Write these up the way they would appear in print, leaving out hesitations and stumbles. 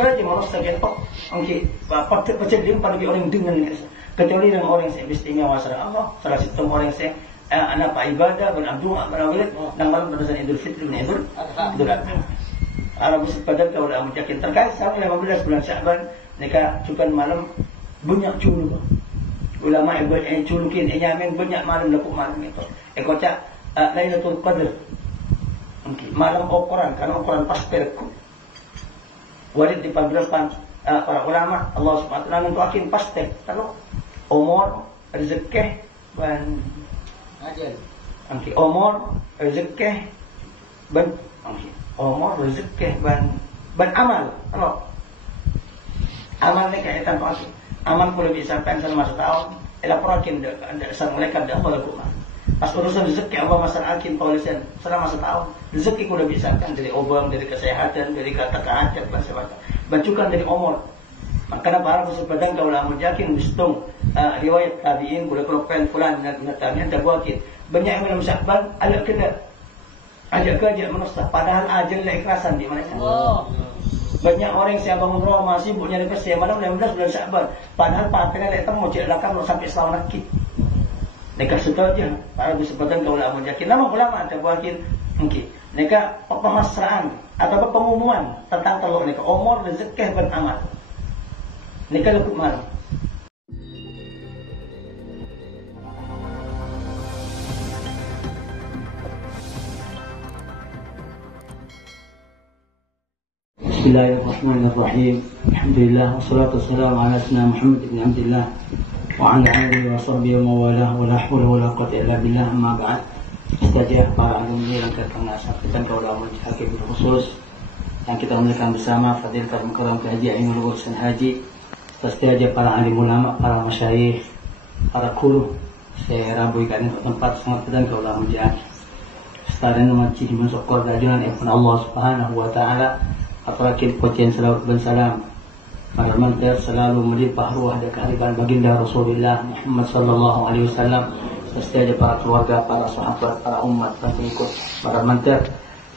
sudah aja manusia ketok angki paceding pada orang dengan kecuali dengan orang yang istimewa sama Allah salah satu orang yang anak pak ibadah berabdua berawal dan malam pada Idul Fitri dan Idul Adha. Arab sepadan kalau dah menjakin terkait sama 15 bulan Syaban mereka cukan malam banyak culu. Ulama yang culukin nyamin banyak malam lekuk malam itu. Kocak Lailatul Qadar. Malam ukuran karena ukuran pas perku. Walid di pagelapan para ulama Allah Subhanahu wa taala mentuakin pasti kalau umur rezeki dan ajal angki umur rezeki ban angki umur rezeki ban amal kalau amal ni kaitan tu angki amal boleh bisa pensan masa tahun ela perakin ada sang malaikat dah boleh kuma pas urusan rezeki Allah masalah akin polisian selama masa tahun rezeki kuda bisa kan dari obang dari kesehatan dari kata hajat bahasa-bahasa bacukan dari umur makanya para pesepadang kalau lamun yakin bistung riwayat tabi'in kuda kelopen fulan natanya ada buatin banyak yang dalam Syakban ada kena ajak kerja manusia padahal ajal la ikhlasan di mana banyak orang yang siapa umroh masih sibuk nyari kesih malam 16 bulan Syakban padahal partainya datang mau cek lakam sampai setahun lagi mereka suka aja para pesepadang kalau lamun yakin nama ulama ada buatin mungkin mereka pemasrahan atau pengumuman tentang kalau mereka umur rezeki beramal mereka lekuk malam. Bismillahirrahmanirrahim. Alhamdulillah wassalatu wassalamu ala sayyidina Muhammad ibn Abdullah wa ala alihi wa sahbihi wa mawalah wa la haula wa la quwwata illa billah amma ba'd. Stajah para alumni yang kita kaula hakim khusus yang kita muliakan bersama Fadilatul Mukarram Haji Ainul Urusan Haji stajah para alim ulama, para masyayikh, para guru saya rambuikan untuk tempat sangat pedang kaula menjadi setaraan masjid masuk keadaan Allah Subhanahu wa taala apalagi pujian salawat dan salam para mantir selalu melimpah ruah dan kehadiran baginda Rasulullah Muhammad sallallahu alaihi wasallam setiap para keluarga, para sahabat, para umat dan pengikut para mantir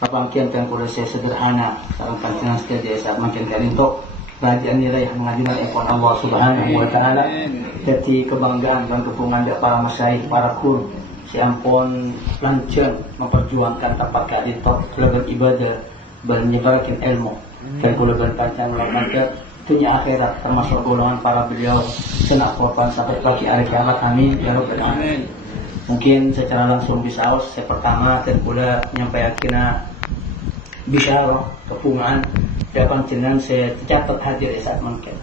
apangkian yang kuda saya sederhana dalam pancingan setiap saat makin kalintok bahagian nilai pengadilan ekon Allah Subhanahu wa taala jadi kebanggaan dan kepungan para masyayikh, para guru si ampun lancang memperjuangkan tempat kalintok lebih ibadah menyebarkan ilmu dan kalau berpanjang ulama dunia akhirat termasuk golongan para beliau kena korban sampai pagi hari kiamat amin ya rabbal alamin. Mungkin secara langsung bisa saya pertama dan pula menyampaikan bisyarah kepungan dapat jenengan saya catat hadir saat mungkin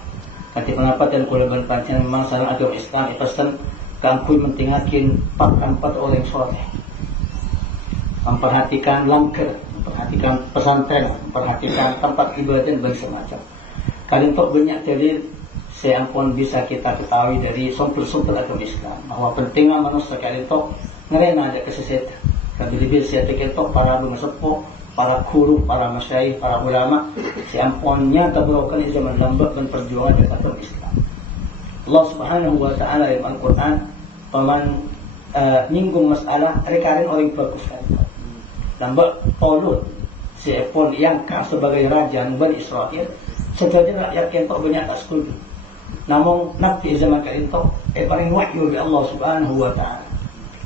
nanti pendapat dan kalau berpanjang memang salah agama Islam pesan kangkui mentinggalkan empat orang soleh memperhatikan langkah perhatikan pesantren, perhatikan tempat ibadah dan semacam. Kalian untuk banyak dalil saya ampun bisa kita ketahui dari sumber-sumber agama Islam bahwa pentingnya manusia kalian untuk ngerena ada kesesatan. Lebih-lebih saya pikir untuk para ulama sepuh, para guru, para masyayikh, para ulama saya ampunnya keberokan di zaman lambat dan perjuangan di agama Islam. Allah Subhanahu wa taala dalam Al-Qur'an paman nyinggung masalah rekarin orang berkufar. Lambat Tolut si Epon yang sebagai raja Bani Israel sejajar rakyat kentok banyak tak setuju namun Nabi zaman kentok paling wahyu dari Allah Subhanahu wa ta'ala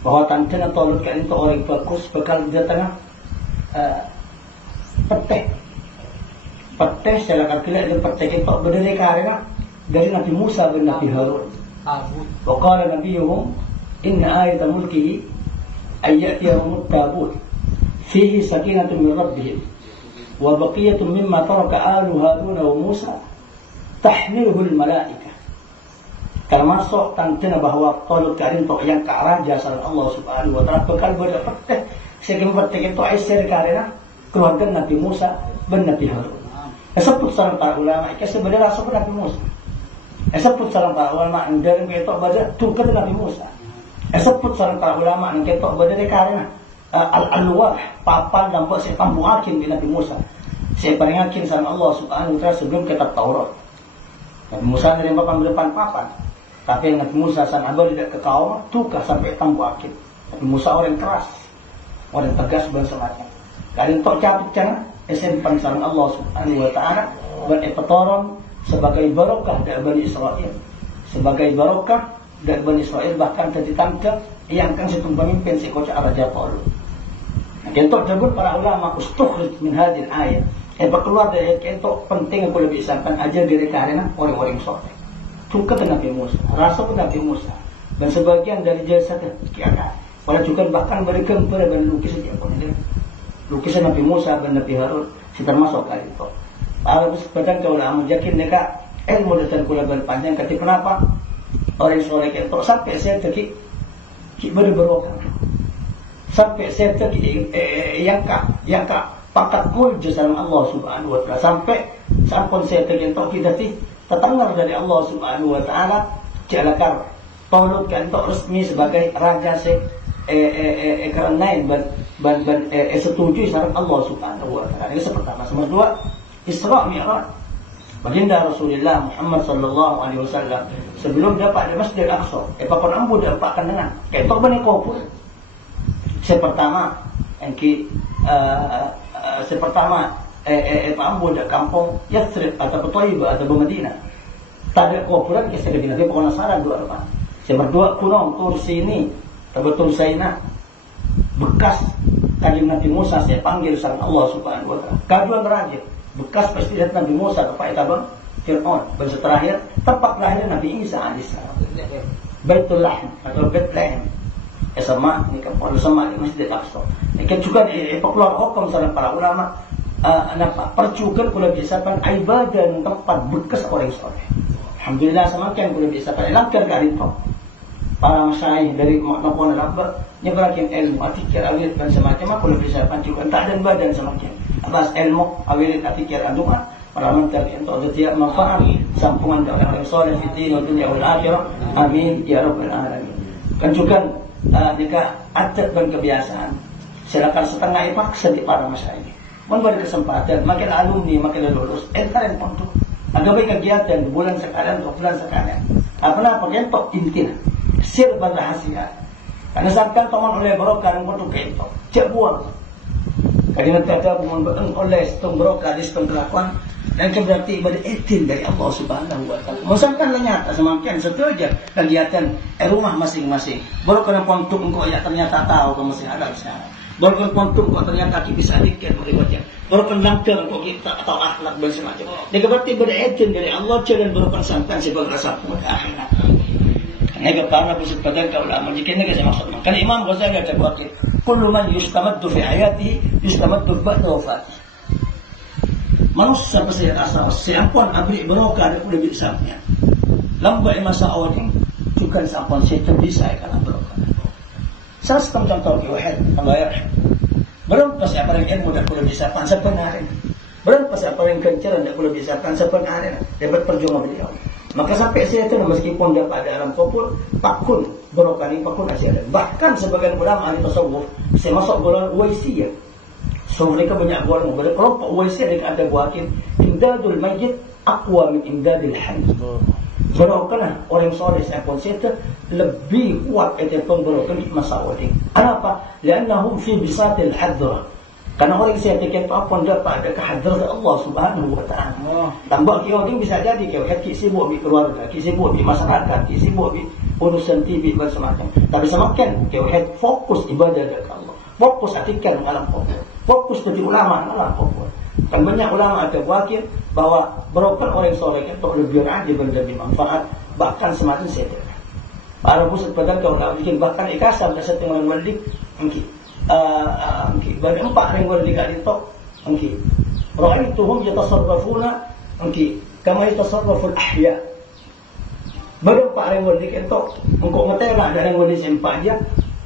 bahwa tantana Tolut kentok orang bagus bakal dia tengah peteh saya akan kira dan peteh kentok berdiri karena dari Nabi Musa dan Nabi Harun wa qala nabiyuhum inna ayata mulkihi ayyatiyahumut tabut fihi sakinatun min rabbihim wa baqiyatun mimma taraka alu Harun wa Musa tahmiluhu al-malaikah. Termasuk tantana bahwa Tolut karin tok yang ke arah jasa Allah Subhanahu wa taala bakal berpeteh segem peteh itu aisyah karena keluarga Nabi Musa dan Nabi Harun. Sebut sareng para ulama iki sebenarnya rasul Nabi Musa. Sebut sareng para ulama ndang ketok baca tungkar Nabi Musa. Sebut sareng para ulama ndang ketok baca karena al-alwah papan dan saya pambuakin di Nabi Musa saya peringatkan sama Allah Subhanahu wa ta'ala sebelum kitab Taurat Nabi Musa dari papan tapi Nabi Musa sama Abel tidak ke kaum tukar sampai pambuakin Nabi Musa orang keras orang tegas dan semacam kalian tok capit jangan simpan sareng Allah Subhanahu wa taala ban epatoron sebagai barokah dari Bani Israel. Sebagai barokah dari Bani Israel bahkan ditangkap yang kan situng pemimpin si kocak Raja Paul. Kentok tersebut para ulama ustukhrij min hadil ayat. Keluar dari kentok penting aku lebih sampaikan aja dari karena orang-orang soleh. Cukup Nabi Musa, rasa Nabi Musa dan sebagian dari jasa kiamat. Pada juga bahkan berikan kepada lukisan yang pun lukisan Nabi Musa dan Nabi Harun si termasuk kali itu. Kalau sebagian kau ulama yakin mereka ilmu dan kula berpanjang ketika kenapa orang soleh kentok sampai saya terki berberokah. Sampai saya yang kak pakat muljizat Allah Subhanahu wa taala sampai saya tergentok kita terdengar dari Allah Subhanahu wa taala jalakar Taulut kantor resmi sebagai raja keranain ban setuju sama Allah Subhanahu wa taala. Ini pertama. Nomor dua, Isra Mi'raj. Baginda Rasulullah Muhammad sallallahu alaihi wasallam sebelum dapat di Masjid Al-Aqsa, pakon ambu dapat dengan ketok bani kufur. Sepertama ambu dak kampung Yathrib atau Thaibah atau Madinah. Tak ada kufuran kisah di Nabi pokoknya saran dua apa. Seberdua kuno tur sini betul Saina bekas kajian Nabi Musa saya panggil sama Allah Subhanahu wa taala. Kaduan raja bekas pasti Nabi Musa kepada Tabang Fir'aun. Dan terakhir tempat lahir Nabi Isa alaihissalam. Baitul Lahm atau Bethlehem. Sama ini kan kalau sama di Masjid Al-Aqsa. Ini kan juga keluar hukum sama para ulama percukan kula biasakan ibadah dan tempat bekas orang soleh. Alhamdulillah semakin kula biasakan langkar kali itu. Para masyayikh dari makna Rabbah nyeberakin ilmu atikir awilit dan semacam aku lebih saya pancukan tak dan badan semakin atas ilmu awilit atikir doa para mental untuk setiap manfaat sampungan dari orang soleh di dunia wal akhirah amin ya rabbal alamin. Kan juga jika adat dan kebiasaan silakan setengah paksa di para masyayikh memberi kesempatan makin alumni makin lulus kalian untuk agak kegiatan bulan sekalian 2 bulan sekalian apa kentok intinya sirban rahasia karena sampai teman oleh barokah yang untuk kentok cek buang karena ada mengenai oleh setengah barokah di setengah kelakuan dan berarti ibadah etin dari Allah Subhanahu wa taala. Musakan nyata semakin setuju kegiatan rumah masing-masing. Barokah yang pontuk engkau ya ternyata tahu kamu masih ada sekarang. Barokah pontuk kok ternyata kita bisa dikir berikutnya. Barokah langkar kok kita atau akhlak dan semacam. Dan berarti ibadah etin dari Allah dan barokah sampai sebagai rasa akhirat. Ini karena pusat badan kau ulama. Jika ini saya maksudnya. Kan Imam Ghazali ada berkata, "Kullu man yustamaddu fi hayatihi yustamaddu ba'da wafatihi." Manusia pasti asal siapun abri barokah ada udah bisa punya. Lambai masa awal ini juga siapun saya bisa kalau barokah. Saya setengah contoh kiwahid membayar. Belum pasti apa yang ilmu dah udah bisa pan sebenarnya. Belum pasti apa yang kencaran dah udah bisa pan sebenarnya. Dapat perjuangan beliau. Maka sampai saya itu meskipun dapat ada alam kubur, pakun barokah ini pakun asyik. Bahkan sebagian ulama ahli tasawuf saya masuk golongan Uwaisiyah. So mereka banyak golongan kelompok Uwaisiyah mereka ada buatin imdadul mayyit aqwa min imdadil hayy. Barokah orang soleh saya konsep lebih kuat itu barokah di masa awal ini. Kenapa? Karena fi bisatil hadrah. Karena orang saya tiket apa dapat ada kehadiran Allah Subhanahu wa taala. Tambah kau ini bisa jadi kau sibuk di keluarga, sibuk di masyarakat, sibuk di urusan TV dan semacam. Tapi semakin kau fokus ibadah kepada Allah, fokus atikan alam kubur, fokus jadi ulama alam kubur. Dan banyak ulama ada wakil bahwa barokah orang soleh itu lebih rajin dan lebih manfaat bahkan semakin sehat. Para pusat badan kau tak bikin bahkan ikasan dan setengah malik mungkin. Bagi 4 ringwal di kali itu mungkin ra'aituhum yatasarrafuna mungkin kama yatasarraful ahya. Bagi 4 ringwal di kali itu engkau ngetela ada ringwal di sempat dia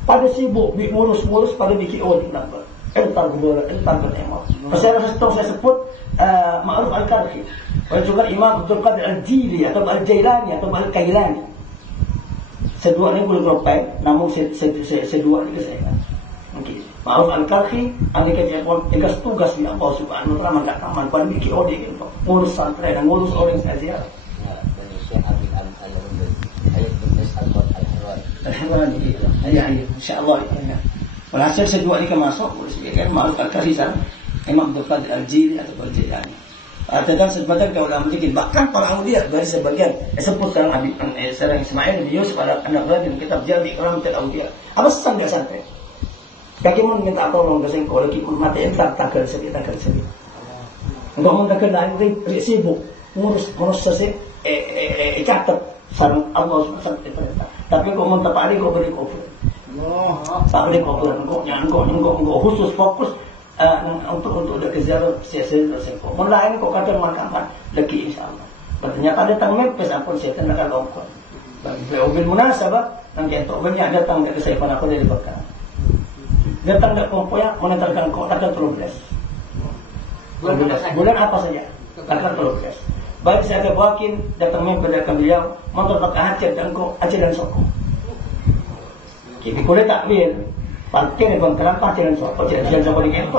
pada sibuk ngurus pada bikin awal nampak entar bertema pasal saya sebut Ma'ruf Al-Karhi dan juga Imam Abdul Qadir Al-Jili atau Al-Jailani atau Al-Kailani sedua ini boleh berapa namun sedua ini saya mungkin Ma'ruf Al-Karhi alika jepon ikas tugas di Allah Subhanahu wa taala enggak taman pada bikin ode gitu ngurus santri dan ngurus orang saja Alhamdulillah ya insyaallah ya walhasil sedua ini masuk boleh kan Ma'ruf Al-Karhi sana Imam Abdul Qadir Al-Jili atau Al-Jilani. Tentang sebagian kaulah mungkin bahkan para aulia dari sebagian sebut sekarang Habib sekarang Ismail bin Yusuf pada anak Radin kitab Jami Ulama Aulia. Apa pesan dia sampai? Bagaimana minta tolong ke sengkau lagi pun mati entar takkan sedih. Untuk mentakkan lain sibuk ngurus sesi catat sarang Allah SWT. Tapi kau minta Pak Ali kau beri kofir. Pak Ali kofir kau khusus fokus untuk udah kejar siasat tersebut. Mulai ini kau kadang makan lagi insyaallah. Ternyata datang mepes ampun setan nak longkon. Bagi mobil munasabah nanti itu banyak datang ke saya pada aku dari Bekah. Datang ke kompoya menentarkan kau takkan 13. Bulan apa saja? Takkan 13. Baik saya ada wakin datang mepes dari beliau motor pakai hajat dan kau aja dan sokong. Kini boleh takwil. Parkir bang kenapa jalan sopo jalan sopo di kento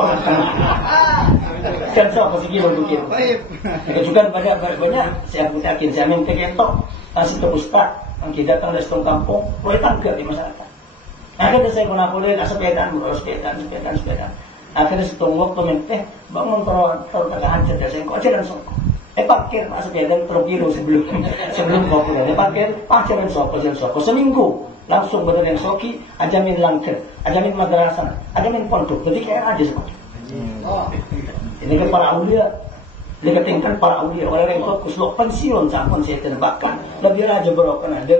jalan sopo sih kilo mungkin juga banyak saya yakin saya minta kento kasih ke ustad mungkin datang dari setengah kampung boleh tangga di masyarakat akhirnya saya boleh sepedaan akhirnya setengah waktu minta bangun terus tengah hancur dan saya kok jalan sopo parkir sepedaan terus kilo sebelum kopi parkir jalan sopo seminggu langsung betul yang soki, ajamin langker, ajamin madrasah, ajamin pondok. Jadi kayak aja seperti. Ini kan para aulia, diketingkan para aulia orang yang fokus lo pensiun campur setan bahkan lebih aja berokan ada,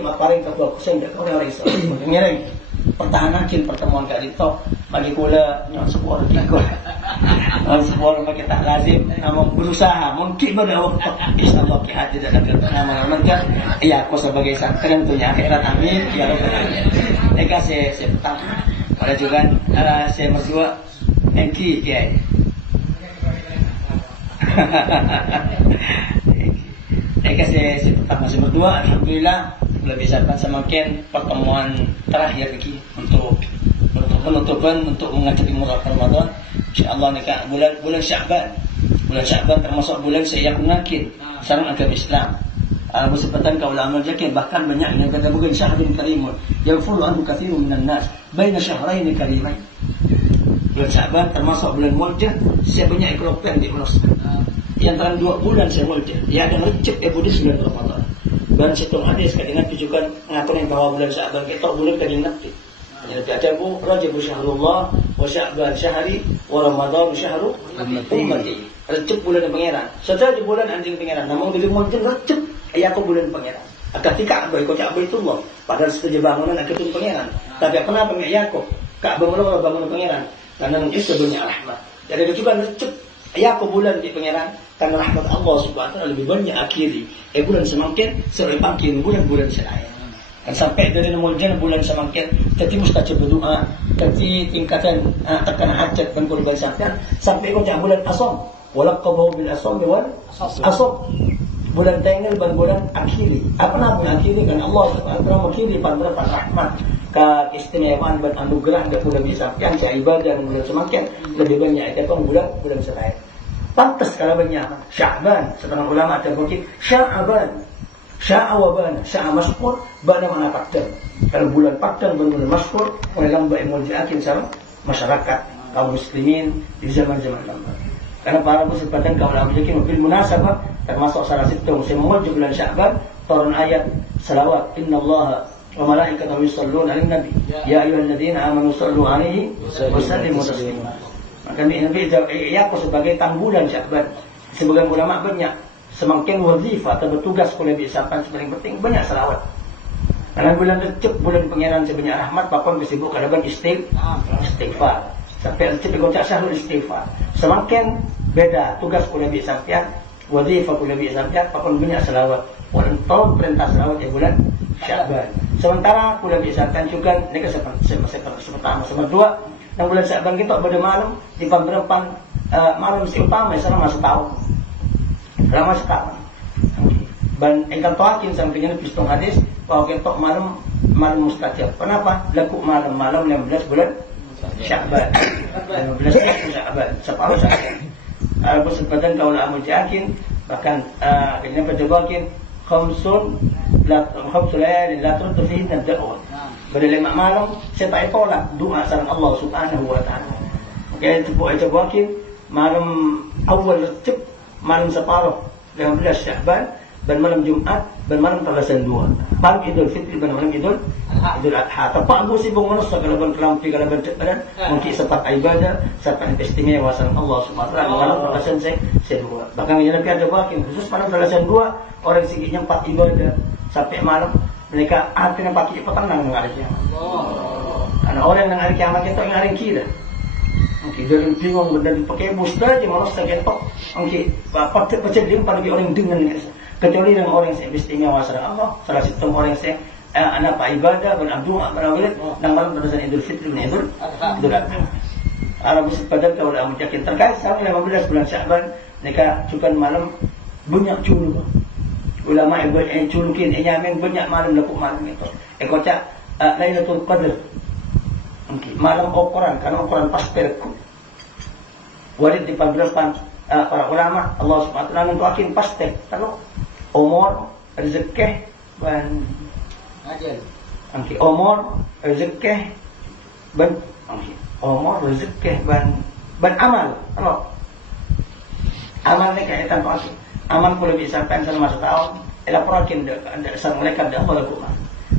maparing ketua kusen dan orang Islam. Ngereng pertahanan pertemuan kali itu bagi kula yang sebuah tiga, sebuah bagi tak lazim, namun berusaha mungkin pada waktu Islam kita tidak ada nama mereka. Iya, aku sebagai sakren punya akhirat amin. Ya Rabbal alamin. Eka saya pertama, pada juga saya berdua Enki kiai. Eka saya pertama saya berdua, alhamdulillah lebih sabar semakin pertemuan terakhir lagi untuk penutupan untuk menghadapi murah Ramadan. Insyaallah nikah bulan Sya'ban. Bulan Sya'ban termasuk bulan saya yakin sarang agama Islam. Bersebatan kaulah amal jakin bahkan banyak yang kata bukan syahrun karimun yafulu anhu katsirun minan nas baina syahrain karimain. Bulan Sya'ban termasuk bulan Muharram saya banyak ikropen di Indonesia. Yang antara 2 bulan saya Muharram ya ada Rajab Budis bulan Ramadan. Dan situng hadis kadang tujukan ngatur yang bahwa bulan Sya'ban kita bulan kadang nanti. Jadi ada bu Rajab syahrullah wa Sya'ban syahri wa Ramadan syahru ummati. Rajab bulan pangeran. Saja di bulan anjing pangeran. Namun di Muharram Rajab aku bulan pangeran. Ketika Ka'bah itu Allah. Padahal setuju bangunan aku itu pangeran. Tapi kenapa aku Ka'bah menolak bangunan pangeran? Karena itu sebenarnya rahmat. Jadi itu juga Rajab aku bulan di pangeran. Karena rahmat Allah subhanahu wa ta'ala lebih banyak akhiri. Bulan semakin semakin bulan-bulan selain. Dan sampai dari Muharram bulan semakin jadi mustajab berdoa, jadi tingkatan tekan hajat dan kurban sampai kau bulan Asham. Walaqabahu bil Asham wal Asham. Bulan Tengel dan bulan akhiri. Apa nama akhiri? Kan Allah subhanahu wa ta'ala mengakhiri pada rahmat keistimewaan dan anugerah dan bulan disabkan ibadah dan bulan semakin lebih banyak itu bulan selain. Pantas kalau banyak Sya'ban, setengah ulama ada berkata Sya'ban, Sya'awaban, Sya'a masyhur, bana mana faktor. Kalau bulan faktor bulan masyhur, oleh lamba yang diakin sama masyarakat kaum muslimin di zaman-zaman lama. Karena para bersebatan kaum ulama yakin bil munasabah termasuk salah satu musim menuju bulan Sya'ban turun ayat salawat innallaha wa malaikatahu yusholluna 'alan nabi ya ayyuhalladzina amanu shallu 'alaihi wa sallimu taslima. Maka Nabi aku sebagai tanggulan Sya'ban. Sebagian ulama banyak semakin wazifah atau bertugas oleh Sya'ban paling penting banyak selawat. Karena bulan Rajab bulan pangeran sebanyak rahmat bahkan disebut kadang istighfar. Sampai Rajab dikocak syahrul istighfar. Semakin beda tugas oleh Sya'ban, wazifah oleh Sya'ban bahkan banyak selawat. Walaupun tahun perintah selawat bulan Sya'ban. Sementara oleh Sya'ban juga ini pertama dua. Dan bulan Sya'ban kita pada malam di pemberpan malam si utama selama setahun. Dan engkau tahu sampingnya pistung hadis bahwa kita malam mustajab. Kenapa? Laku malam 16 bulan Sya'ban. 16 bulan Sya'ban. Separuh Sya'ban. Bersebatan kaulah amal yakin bahkan ini berjawakin khamsul layalin la turdu fihi ad-da'wah. Pada 5 malam saya tak tolak doa sareng Allah Subhanahu wa taala. Kaya ito buakin malam awal Rajab, malam separuh 15 Sya'ban, dan malam Jumat, dan malam tanggal 2. Malam Idul Fitri, dan malam Idul Adha. Tepat aku sibuk manusia kalaban kelampi, kalaban cekaran, mungkin sempat ibadah, sempat istimewa wasan Allah Subhanahu wa taala. Malam tanggal 2. Bahkan yang ada buakin khusus malam tanggal 2, orang sikitnya 4 ibadah sampai malam. Mereka akhirnya pakai petang nang hari kiamat. Karena orang yang hari kiamat itu yang hari kita. Okey, dia bingung benda dipakai musta je manusia ketok. Okey, bapak dia bagi orang dengan kecuali dengan orang yang istimewa wasan Allah. Salah satu orang yang anak ibadah berdoa berawal dan malam pada Idul Fitri dan Idul Adha. Arab sepadan kalau dah yakin terkait sama 15 bulan Sya'ban, mereka cukan malam banyak culu. Ulama yang culukin nyamin banyak malam lekuk malam itu. Kocak Lailatul Qadar. Okey, malam ukuran karena ukuran pastel. Walid di paglapan para ulama Allah Subhanahu wa taala mentuakin pastel. Kalau umur rezeki dan ajal. Okey, umur rezeki dan umur rezeki dan amal. Kalau amal ni kaitan tuakin. Aman boleh disampaikan selama setahun. Laporakin sang mereka dah boleh buka.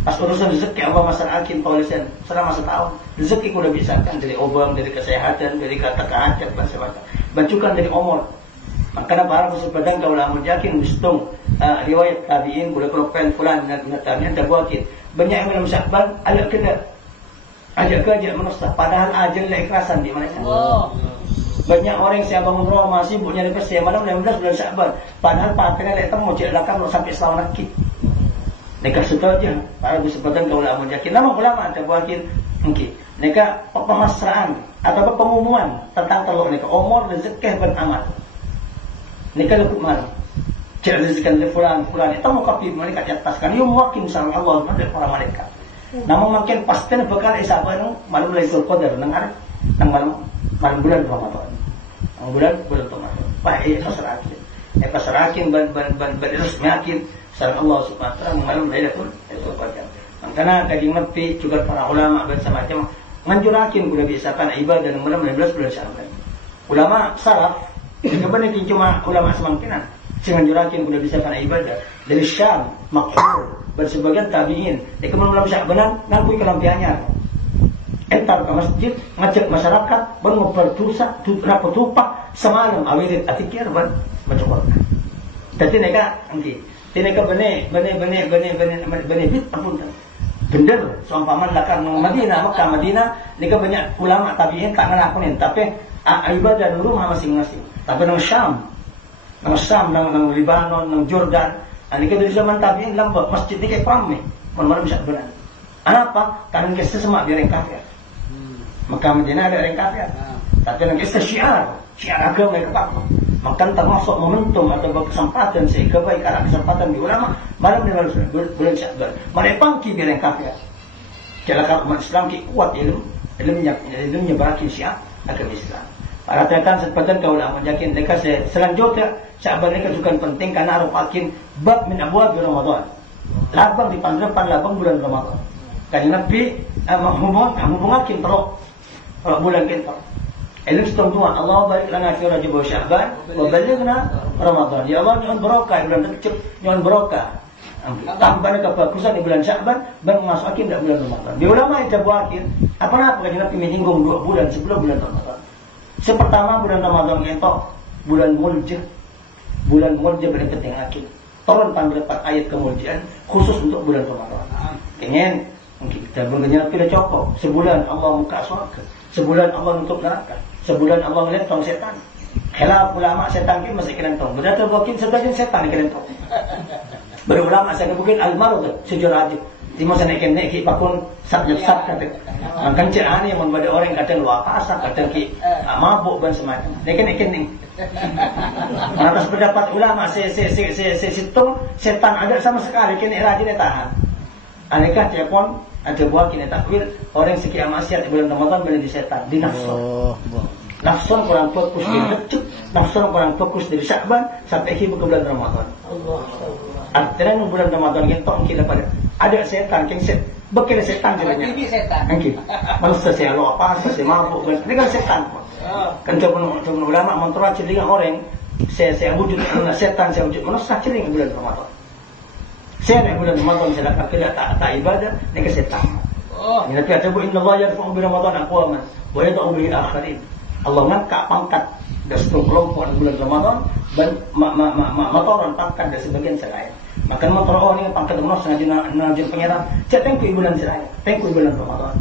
Pas urusan rezeki Allah masalah akin tulisan selama setahun. Rezeki boleh disampaikan dari obam, dari kesehatan, dari kata hajat dan sebagainya. Bacukan dari umur. Maka para pesepadang kalau amun yakin bistung riwayat tabiin boleh kelompok fulan dan natanya ada buatin. Banyak yang belum Sya'ban agak kena. Ajak kerja manusia. Padahal ajal ikhlasan di mana? Banyak orang yang bangun rumah masih sibuk nyari bersih malam 15 bulan Sya'ban. Padahal partnernya lihat temu cik lakam sampai setahun lagi. Mereka suka aja. Para kesempatan kau ulama yakin. Nama ulama ada buatin. Okey. Mereka pemasrahan atau pengumuman tentang telur mereka. Umur rezeki dan amal. Mereka lekuk malam. Cik rezekikan dari fulan. Itu mau kopi mereka di atas. Kan you mewakil sama Allah dari para malaikat. Namun makin pasti bakal isaban malam Lailatul Qadar nang malam bulan Ramadan. Bulan Ramadan. Baik pasrakin ban resmi yakin sareng Allah Subhanahu wa taala malam Lailatul Qadar. Makanya kaji Nabi juga para ulama bersama macam nganjurakin guna biasakan ibadah dalam malam 15 bulan Sya'ban. Ulama salaf kebanyakan cuma ulama semangkinan nganjurakin guna biasakan ibadah dari Syam, Makhul, bersebagian tabi'in. Di malam Sya'ban ngakui kelampiannya. Entar ke masjid, ngajak masyarakat, berdosa, tupak, semalam awirit atikir, baca Quran. Jadi mereka, mereka benih bit, ampun. Bener, seumpaman lakar Madinah, Mekah, Madinah, mereka banyak ulama tabi'in tak ngelakuin, tapi ibadah di rumah masing-masing. Tapi nang Syam, nang Libanon, nang Jordan, mereka dari zaman tabi'in lambat masjid ni kayak ramai, malam-malam bisa benar. Apa? Karena kita semak dia orang kafir. Maka Madinah ada orang kafir. Tapi yang kita syiar agama mereka apa? Maka termasuk momentum atau kesempatan sehingga baik arah kesempatan di ulama malam di bulan Sya'ban. Mereka pangki dia orang kafir. Kalau umat Islam kuat ilmunya berakhir syiar agama Islam. Para tekan sepatan kau ulama yakin mereka selanjutnya Sya'ban mereka juga penting karena arupakin bab min abwab Ramadan. Labang di depan labang bulan Ramadan. Kan Nabi hubungakin terus bulan kita. Ilmu setempat Allah barik lana fi Rajab wa Sya'ban wa balighna Ramadan. Ya Allah nyon barokah bulan Rajab, nyon barokah. Tambah kebagusan di bulan Sya'ban dan masukin dak bulan Ramadan. Di ulama itu buatin apa kajian Nabi menyinggung 2 bulan sebelum bulan Ramadan. Sepertama bulan Ramadan itu bulan Muljah. Bulan Muljah paling penting akhir. Turun pendapat ayat kemuliaan khusus untuk bulan Ramadan. Ingin mungkin kita berkenyang tidak cukup. Sebulan Allah muka surga. Sebulan Allah untuk neraka. Sebulan Allah melihat tong setan. Khilaf ulama setan ki masih kena tong. Berarti mungkin sebagian setan kena tong. Berulama saya mungkin al-marud sejarah aja. Di masa naik pakun sat kata. Kan cerane yang membuat orang kadang luar asa, kadang ki mabuk dan semacam. Naik kening. Atas pendapat ulama situng setan ada sama sekali kena rajin tahan. Aneka telepon ada buah kini takwil orang sekian maksiat di bulan Ramadan boleh di setan di nafsu. Nafsu kurang fokus di Rajab, nafsu kurang fokus di Sya'ban sampai ke bulan Ramadan. Artinya bulan Ramadan kita pada ada setan Bekal setan jalannya. Ini setan. Oke. Manusia saya lupa, saya mabuk. Ini kan setan. Kan coba ulama mentora celingan orang. Saya wujud setan, saya wujud manusia celingan bulan Ramadan. Saya nak bulan Ramadan saya tak ibadah, ni ke setan. Ini tapi ada inna Allah yarfa'u bi Ramadan aqwaman wa yad'u bi akharin. Allah ngangkat pangkat dari kelompok bulan Ramadan dan motoran pangkat dari sebagian selain. Maka motor ini pangkat manusia ngajin pengiran. Saya tengku bulan selain, tengku bulan Ramadan.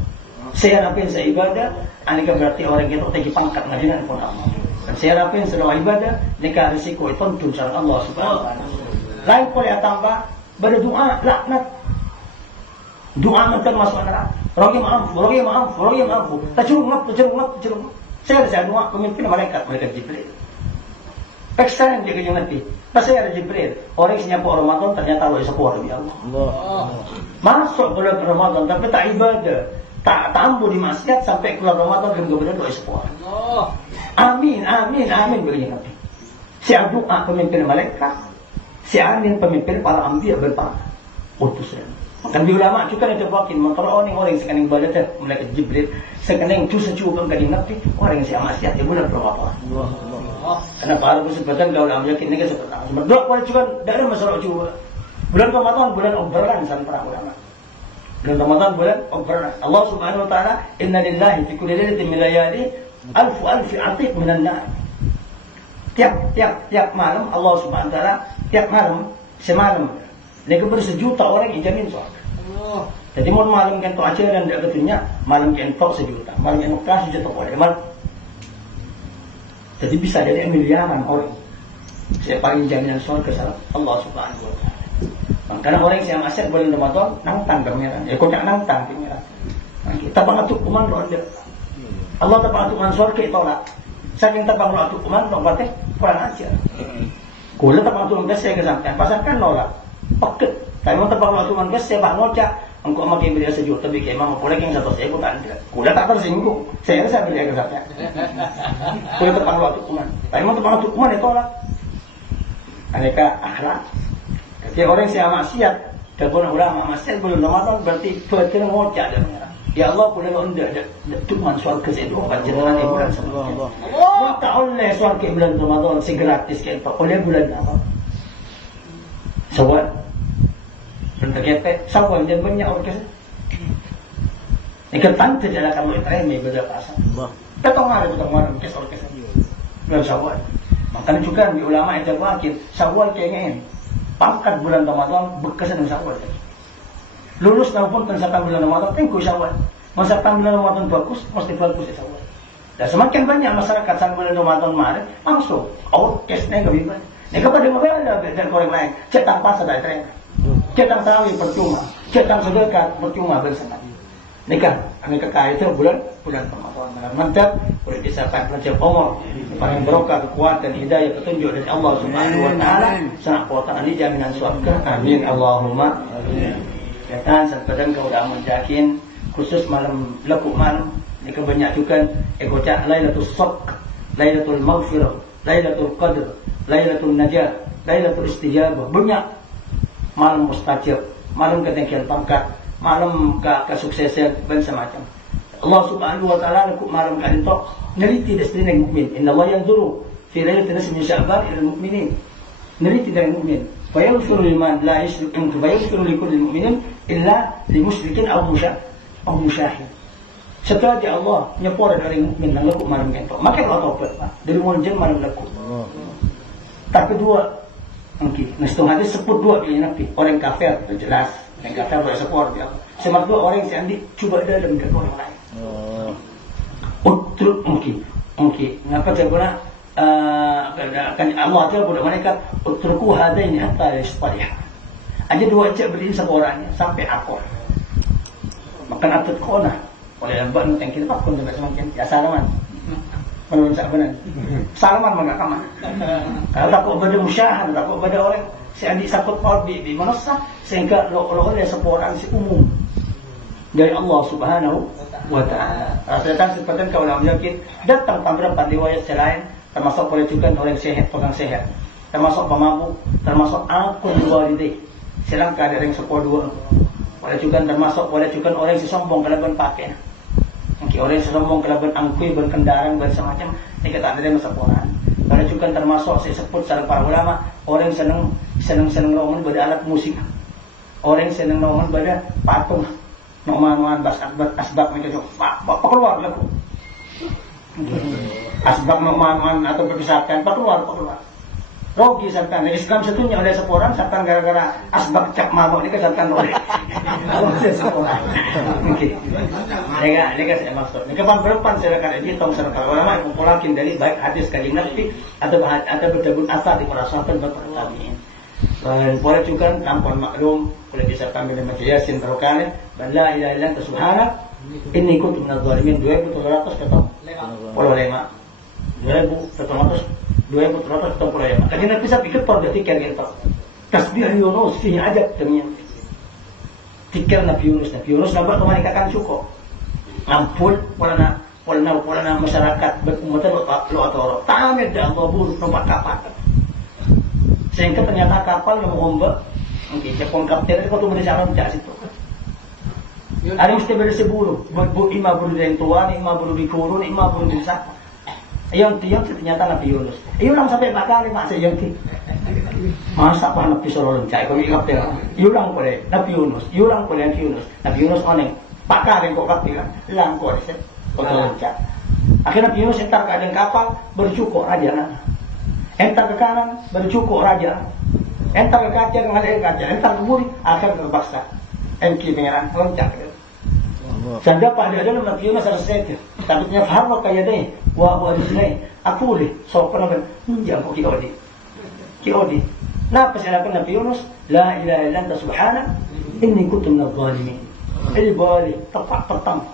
Saya rapin saya ibadah, ini berarti orang itu tinggi pangkat ngajinan pun Allah. Dan saya rapin setelah ibadah, nikah risiko itu tentu cara Allah Subhanahu wa taala. Lain boleh tambah berdoa laknat. Doa nanti masuk neraka. Rogi maaf. Terjerungap. Saya doa pemimpin malaikat Jibril. Peksan dia kerja nanti. Pas saya ada Jibril. Orang yang nyampu Ramadan ternyata Allah sepuar demi Allah. Masuk bulan Ramadan tapi tak ibadah. Tak tambuh di maksiat sampai keluar Ramadan belum berdoa sepuar. Amin begini nanti. Saya doa pemimpin malaikat. Saya pemimpin para anbiya berpangkat utusan. Kan di ulama juga ada bakin motor orang sekarang ibadah mereka Jibril sekarang cuba kan nabi orang yang maksiat dia bulan berapa. Kenapa harus kesempatan kau ulama yakin ni kesempatan. Berdua pun juga tidak ada masalah juga. Bulan Ramadan bulan obrolan sama para ulama. Bulan Ramadan bulan obrolan. Allah Subhanahu Wa Taala Inna lillahi fi kulli lailatin min layali alfu atiq minan nar. Tiap malam Allah Subhanahu Wa Taala tiap malam semalam mereka bersejuta orang yang jamin surga. Jadi mau malam kentok ajaran tidak ketunya malam kentok sejuta, malam kentok kasih sejuta orang. Jadi bisa dari miliaran orang. Saya paling jaminan surga salah Allah Subhanahu Wa Taala. Karena orang yang masih bulan Ramadan nangtang kemiran. Ya kau tak nangtang kemiran. Kita bangat hukuman ronde. Allah tak bangat hukuman surga tolak. Saking tak bangat hukuman lompatnya kurang ajar. Kula tak bangat hukuman saya kesampaian. Pasal kan nolak. Paket. Kalau terbang waktu manusia saya bang ngocak, engkau makin beli sejuta bikin emang boleh yang 100.000 tak ada. Kuda tak tersinggung. Saya beli agak saja. Kuda terbang waktu kuman. Tapi mau terbang waktu kuman itu tolak. Aneka akhlak. Ketika orang saya maksiat, dan ulama maksiat belum Ramadan berarti betul ngocak dan menyerah. Ya Allah boleh londa cuma soal keseduhan panjenengan bulan sebelumnya. Maka oleh soal ke bulan Ramadan segratis ke itu oleh bulan apa? Sawal bentuk kepek sawal dan banyak orkes ini ketan tidak akan remeh beda pasal kita ngarep orkes belum sawal makanya juga di ulama itu wakil sawal kayaknya pangkat bulan Ramadan bekas dengan sawal lulus maupun pensataan bulan Ramadan tengku sawal pensataan bulan Ramadan bagus mesti bagus ya sawal dan semakin banyak masyarakat saat bulan Ramadan Maret langsung orkesnya lebih banyak. Ini kepada mereka dan orang lain, cetak pasar dari mereka, cetak sawi percuma, cetak sedekah percuma bersama. Nikah kaya itu bulan Ramadan. Mantap, boleh disampaikan macam umur, paling berokah kekuatan hidayah petunjuk dari Allah Subhanahu Wa Taala. Sangat kuat ini jaminan surga. Amin Allahumma. Dan sepanjang kau dah menjakin khusus malam lekuk malam, ini kebanyakan ekocak Lailatul Sabq, Lailatul Maghfirah, Lailatul Qadr. Lailatul Najah, Lailatul Istijabah, banyak malam mustajab, malam ketinggian pangkat, malam kesuksesan dan semacam. Allah Subhanahu Wa Taala lekuk malam kali itu neliti dari mukmin. Inna Allah yanzuru fi lailatin nisfi Sya'ban ila mukminin. Neliti dari mukmin. Fa yaghfiru liman la yushriku wa yaghfiru likulli mu'minin illa limusyrikin aw musyahid. Setelah dia Allah nyepor dari mukmin dan lekuk malam itu. Maka Allah tobat, dari munjin malam lekuk. Tapi dua, mungkin. Nah setengah hadis sebut dua pilih Nabi. Orang kafir, jelas. Orang kafir boleh support dia. Sama dua orang yang cuba dalam dengan orang lain. Utruk mungkin. Kenapa saya guna? Kan Allah Taala buat mereka utruku hadaini hatta yastalih. Aja dua cek berdiri sama orangnya sampai akor. Makan atut kona. Oleh lambat nutang kita pak pun sampai semakin ya salaman. Menurut saya benar. Salaman mana kaman. Kalau takut pada musyahan, takut pada orang si adik sakut paut di manusia sehingga oleh seorang si umum dari Allah Subhanahu Wa Taala. Rasakan seperti kalau orang yakin datang beberapa riwayat selain termasuk boleh juga orang sehat, orang sehat, termasuk pemabuk, termasuk akun walidai. Silangkah ada yang sepuluh dua. Wala juga termasuk orang yang sombong kalaban pakai. Okay, orang yang sombong kalaban angkui berkendaraan bersemacam ini kata ada masa Quran. Wala juga termasuk saya sebut secara para ulama orang yang senang roman pada alat musik. Orang yang senang roman pada patung. Noman asbab mereka pak keluar lagu. Asbab noman atau berpisahkan pak keluar. Rogi sampai Islam satunya oleh seorang sampai gara-gara asbab cak mabok ini sampai oleh seorang. Oke. Lega saya maksud. Ini kapan saya akan dihitung serta ulama yang mempulakin dari baik hadis kajian Nabi atau berdabun asal di para sahabat berpertabiin. Dan boleh juga tanpa maklum boleh bisa kami dengan Yasin Barokah. La ilaha illa anta subhanak inni kuntu minadh dhalimin 2300 ketemu. Puluh lima 2.300 ketemu lima. Kajian Nabi saya pikir pada tikar gitu. Tasbih Yunus fihi ajab demikian. Tikar Nabi Yunus nampak kemanikakan cukup. Ampun wala na masyarakat berumatan lo atau tamid dah Allah buruk numpak kapal. Sehingga ternyata kapal yang mengombak, mungkin Jepang kapten itu kalau Malaysia orang tidak situ. Ada yang mesti berseburu, ima buru dari tua, ima buru di kurun, ima buru di sana. Yang ternyata Nabi Yunus. Iulang sampai 4 kali mak saya yang masa apa Nabi Sallallahu Alaihi Wasallam kapten. Iulang boleh Nabi Yunus, iulang boleh Nabi Yunus oneng 4 kali kok kapten, hilang kok deh. Akhirnya Nabi Yunus entar keadaan kapal bercukur aja lah. Entar ke kanan bercukur raja, entar ke kaca mengadai kaca, entar ke buri akan terbaksa. Engki pengeran loncat. Sanda pada dalam Nabi Yunus selesai. Tapi punya faham kayak deh, wah disini. Aku boleh, so pernah menjam kok kiodi. Napa sih lakukan Nabi Yunus? La ilaha illa anta subhanak inni kuntu minadh dhalimin. Ini boleh tepak petang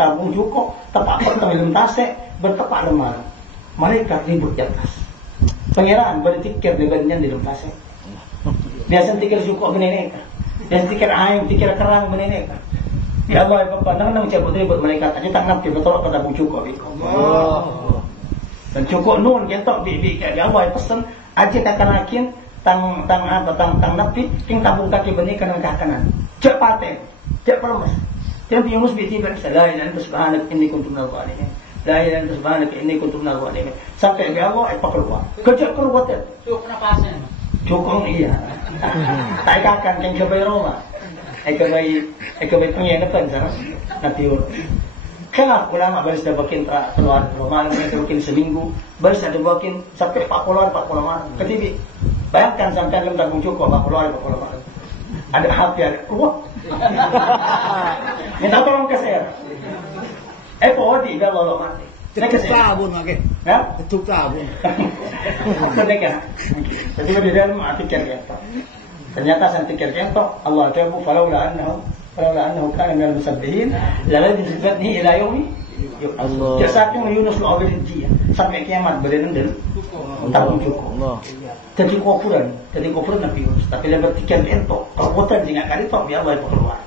tabung cukup, tepak petang ilmu tasek, bertepak lemar. Mereka ribut di atas. Pangeran bertikir dengannya di lempasnya. Biasa tikir cukup meneneka. Biasa tikir ayam, tikir kerang meneneka. Ya Allah, ya Bapak, nang cabut ribut mereka. Aja tak nampi betul pada bung cukup. Dan cukup nun kentok bi ya Allah pesan aja kakanakin tang napi ting tabung kaki benih kanan kanan. Cek paten, cek permas. Tapi Yunus bi tiba la ilaha illa subhanak inni kuntu minadh dhalimin. La ilaha illa subhanaka inni kuntu minadh dhalimin. Sampai dia Allah keluar. Kejak keluar tu. Cukup napasnya. Cukup iya. Tak kakan yang kebai Roma. Kebai pengingatkan sana. Nanti kenapa ulama baris dah bikin keluar Roma, mereka bikin seminggu, baris ada bikin sampai 40 malam. Ketibi. Bayangkan sampai dalam tabung cukup 40 malam. Ada hati ada keluar. Minta tolong ke saya. Podi dah lalu mati. Ketuk sabun makin. Ya? Ketuk sabun. Kenapa? Jadi di dalam hati kerja. Ternyata saya pikir kerja. Allah tahu falaula annahu kana minal musabbihin la yajibni ila yaumi Allah. Jasatnya Yunus lo awal dia sampai kiamat berada dan tabung cukup. Jadi kufuran Nabi Yunus. Tapi dia berpikir entok. Kalau kufuran jangan kali tok biar Allah keluar.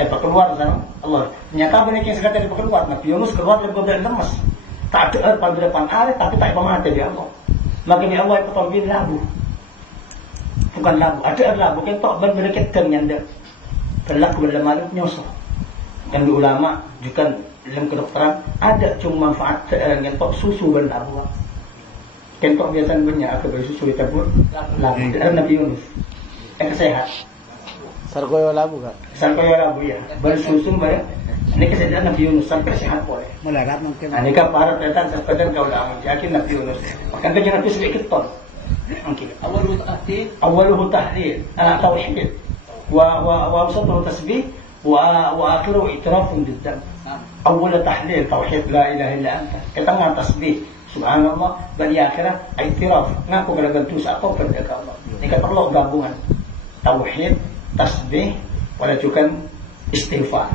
Keluar sana Allah. Ternyata banyak yang sekali keluar. Nabi Yunus keluar dari beberapa lemas. Tak ada pada depan hari, tapi tak pemati dia Allah. Makanya Allah itu tombin labu. Bukan labu. Ada labu. Kentok berdekat dengan dia. Berlaku dalam malam nyosok. Yang di ulama juga dalam kedokteran ada cuma manfaat kentok susu berlabu. Kentok biasanya banyak aku bersusu itu pun labu. Ada Nabi Yunus. Sehat. Sarkoyo labu kak? Sarkoyo labu ya. Bersusun barang. Ini kesadaran Nabi Yunus sampai sehat boleh. Melarat mungkin. Ini kan para petan terpedan kau dah yakin Nabi Yunus. Bahkan kerja Nabi sedikit ton. Okey. Awaluhu tahlil. Tauhid. Wa awsatuhu tasbih. Wa akhiruhu itirafun bidzam. Awal tahlil tauhid la ilaha illa anta. Ketengah tasbih. Subhanallah. Dan di akhirah itiraf. Ngaku kalau gantus apa pada Allah. Ini kan perlu gabungan. Tauhid, tasbih, wala juga istighfar.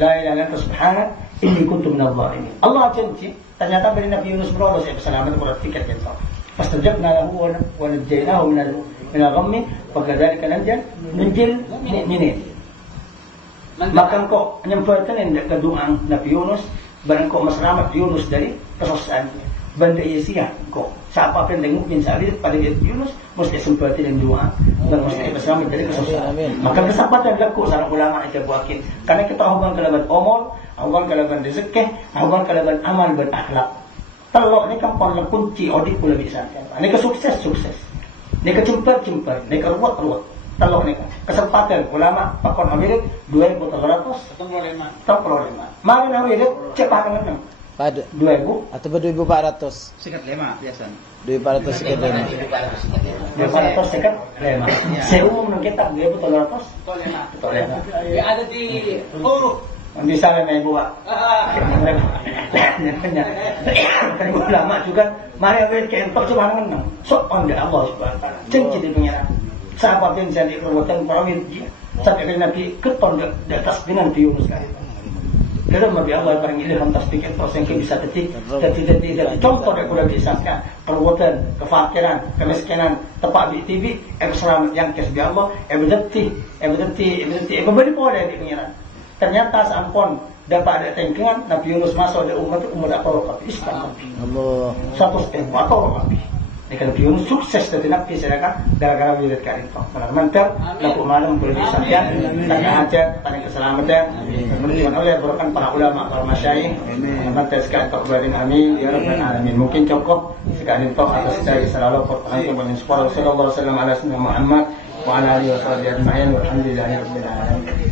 La ilaha illa anta subhanak inni kuntu minadh dhalimin. Allah janji ternyata dari Nabi Yunus berdoa saya bersalamat kepada tiket kita. Fastajabna lahu wa najaynahu min al-ghammi wa kadzalika nanjil mu'minin. Maka kok menyampaikan yang keduaan Nabi Yunus, barang kok selamat Yunus dari kesusahan. benda Yesia kok siapa pun tengok min salit pada Yunus mesti sempati dan doa dan mesti bersama dari kesusahan. Maka kesempatan laku sarang ulama itu buakin karena kita hubungan kalaban omol, hubungan kalaban rezeki, hubungan kalaban amal berakhlak. Telok ni kan pon kunci audit pula bisa. Ni ke sukses. Ni ke jumpa, ni ke ruwet. Telok ni kan kesempatan ulama pakon Amerik 2.300 45. Mari Amerik cepat kan Pada 2.000 atau 2.400. Sikat lema biasa. 2.400 sekian lima. 200 sekat lema. Seumum nang kita 2.300 betul lema. Ya ada di Bisa lema ibu pak. Kan ulama juga mari Amerik kentok coba nang sok pandai Allah subhanahu wa taala. Janji di pengiran. Sahabat yang jadi perbuatan perawit dia sampai Nabi keton di atas dengan Yunus sekali. Dalam Nabi Allah barang ilham tasdik yang bisa detik jadi contoh yang boleh disangka perbuatan kefakiran kemiskinan tepat di TV selamat yang kasih Allah evidenti berbeda boleh di pengiran. Ternyata sampun dapat ada tengkengan Nabi Yunus masuk ada umat apa tapi Islam Allah. satu setengah atau lebih. Kalau Yunus sukses dari Nabi sedangkan gara-gara wirid kain itu. Mantap, laku malam boleh disangkan, tanda hajat, tanda keselamatan. Kemudian oleh berkan para ulama, para masyayikh. Mantap sekali untuk berin amin, ya Rabbal alamin. Mungkin cukup sekali itu atas dari selalu pertanyaan yang banyak sekolah. Sallallahu alaihi wasallam ala sunnah Muhammad wa ala alihi wa sahbihi ajma'in walhamdulillahi rabbil alamin.